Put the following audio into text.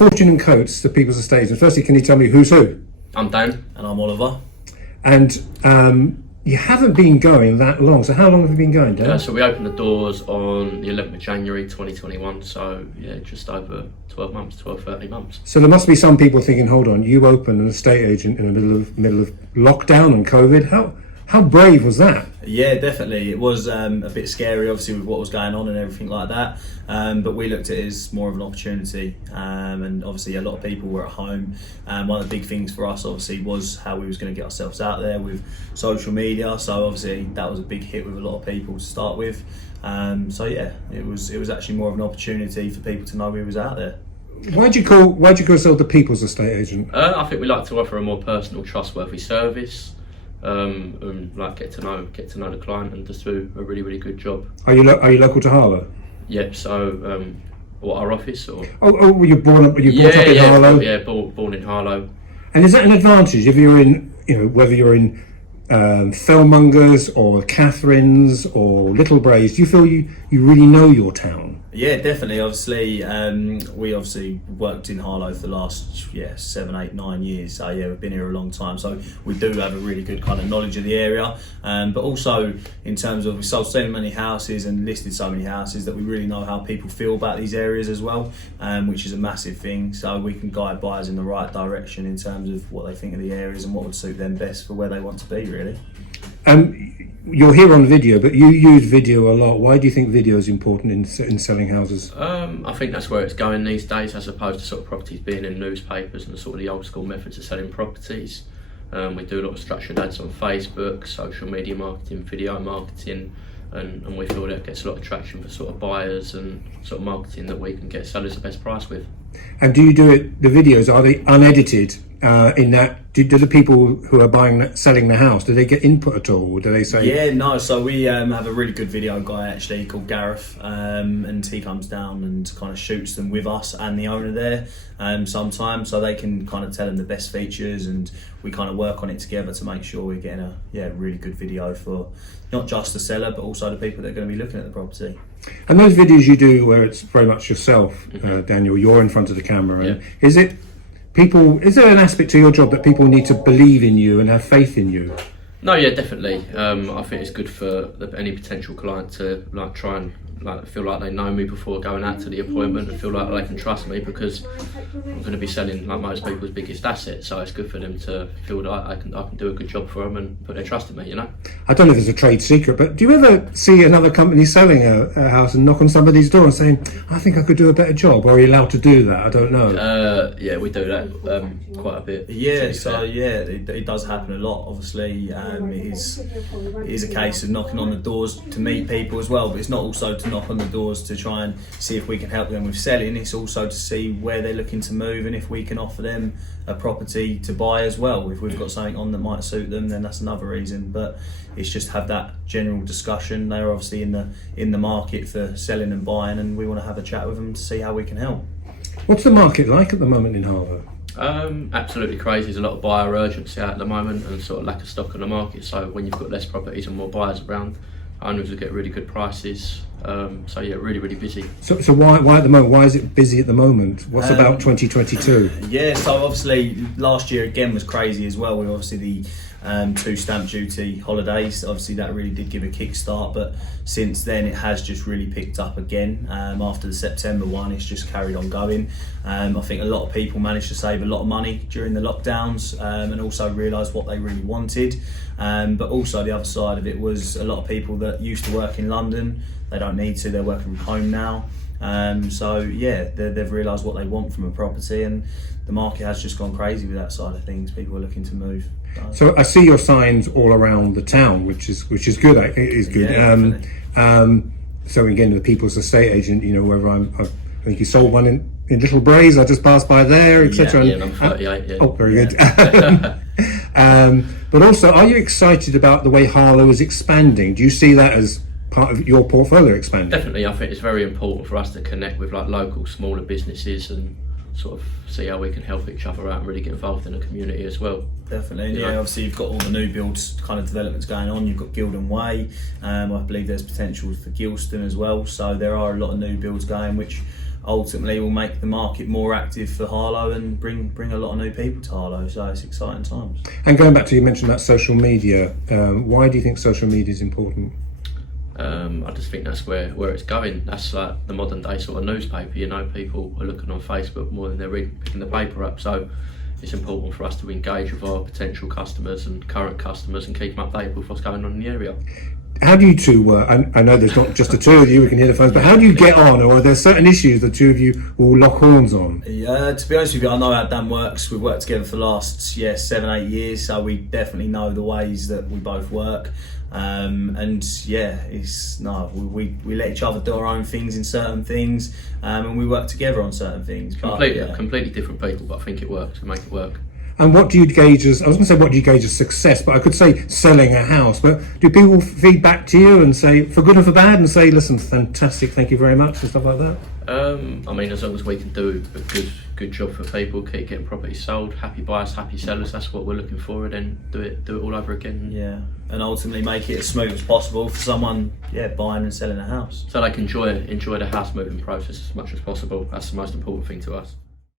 Fortune and Coates, the People's Estate Agents. Firstly, can you tell me who's who? I'm Dan. And I'm Oliver. And you haven't been going that long. So how long have you been going, Dan? So we opened the doors on the 11th of January 2021. So yeah, just over 12 months, 13 months. So there must be some people thinking, hold on, you opened an estate agent in the middle of lockdown and COVID. How brave was that? Yeah, definitely. It was a bit scary, obviously, with what was going on and everything like that. But we looked at it as more of an opportunity. And obviously, a lot of people were at home. One of the big things for us, obviously, was how we was going to get ourselves out there with social media. So obviously, that was a big hit with a lot of people to start with. So yeah, it was actually more of an opportunity for people to know we was out there. Why'd you call yourself the People's Estate Agent? I think we like to offer a more personal, trustworthy service. And like get to know the client and just do a really good job. Are you local to Harlow? Yep. So what, our office or? Oh, were you brought up in Harlow? Yeah, born in Harlow. And is that an advantage if you're in, whether you're in Fellmongers or Catherine's or Little Braes? Do you feel you really know your town? Yeah, definitely. Obviously, we obviously worked in Harlow for the last 7, 8, 9 years. So yeah, we've been here a long time. So we do have a really good kind of knowledge of the area. But also in terms of we sold so many houses and listed so many houses that we really know how people feel about these areas as well, which is a massive thing. So we can guide buyers in the right direction in terms of what they think of the areas and what would suit them best for where they want to be, really. You're here on video, but you use video a lot. Why do you think video is important in selling houses? I think that's where it's going these days, as opposed to sort of properties being in newspapers and sort of the old school methods of selling properties. We do a lot of structured ads on Facebook, social media marketing, video marketing, and we feel that gets a lot of traction for sort of buyers and sort of marketing that we can get sellers the best price with. And do you do it? The videos, are they unedited? In that, do the people who are selling the house, do they get input at all? Do they say? Yeah, no. So we have a really good video guy actually called Gareth, and he comes down and kind of shoots them with us and the owner there sometimes, so they can kind of tell them the best features, and we kind of work on it together to make sure we're getting a really good video for not just the seller but also the people that are going to be looking at the property. And those videos you do where it's very much yourself, Daniel, you're in front of the camera, and is there an aspect to your job that people need to believe in you and have faith in you? No, yeah, definitely. I think it's good for any potential client to try and feel like they know me before going out to the appointment and feel like they can trust me, because I'm going to be selling like most people's biggest asset. So it's good for them to feel that I can do a good job for them and put their trust in me. I don't know if it's a trade secret, but do you ever see another company selling a house and knock on somebody's door and saying, "I think I could do a better job"? Or are you allowed to do that? I don't know. Yeah, we do that quite a bit. Yeah, so yeah, it does happen a lot. Obviously, it is a case of knocking on the doors to meet people as well, but it's not also to knock on the doors to try and see if we can help them with selling. It's also to see where they're looking to move and if we can offer them a property to buy as well. If we've got something on that might suit them, then that's another reason. But it's just have that general discussion. They're obviously in the market for selling and buying, and we want to have a chat with them to see how we can help. What's the market like at the moment in Harlow? Absolutely crazy. There's a lot of buyer urgency out at the moment and sort of lack of stock on the market. So when you've got less properties and more buyers around, owners will get really good prices. So yeah, really busy. So why at the moment? Why is it busy at the moment? What's about 2022? Yeah, so obviously last year again was crazy as well. With obviously the 2 stamp duty holidays, obviously that really did give a kickstart. But since then it has just really picked up again. After the September one, it's just carried on going. I think a lot of people managed to save a lot of money during the lockdowns, and also realise what they really wanted. But also the other side of it was a lot of people that used to work in London, they don't need to, they're working from home now. So yeah, they've realised what they want from a property, and the market has just gone crazy with that side of things. People are looking to move. So I see your signs all around the town, which is good. It is good. Yeah, so again, the People's Estate Agent, wherever I think you sold one in Little Braes. I just passed by there, etc. Yeah, I'm 38. Yeah. Oh, very good. But also, are you excited about the way Harlow is expanding? Do you see that as part of your portfolio expanding? Definitely. I think it's very important for us to connect with local smaller businesses and sort of see how we can help each other out and really get involved in the community as well. Definitely, yeah. Obviously you've got all the new builds kind of developments going on. You've got Gildon Way, I believe there's potential for Gilston as well, so there are a lot of new builds going, which ultimately will make the market more active for Harlow and bring a lot of new people to Harlow. So it's exciting times. And going back to, you mentioned that social media. Why do you think social media is important? I just think that's where it's going. That's like the modern day sort of newspaper. You know, people are looking on Facebook more than they're picking the paper up. So it's important for us to engage with our potential customers and current customers and keep them updated with what's going on in the area. How do you two work? I know there's not just the two of you, we can hear the phones, but how do you get on? Or are there certain issues the two of you will lock horns on? Yeah, to be honest with you, I know how Dan works. We've worked together for the last 7-8 years, so we definitely know the ways that we both work. And yeah, we let each other do our own things in certain things, and we work together on certain things. Completely different people, but I think it works. We make it work. And what do you gauge as, I was going to say, what do you gauge as success, but I could say selling a house, but do people feed back to you and say, for good or for bad, and say, listen, fantastic, thank you very much, and stuff like that? I mean, as long as we can do a good job for people, keep getting properties sold, happy buyers, happy sellers, that's what we're looking for, and then do it all over again. Yeah, and ultimately make it as smooth as possible for someone, buying and selling a house. So they can enjoy the house moving process as much as possible. That's the most important thing to us.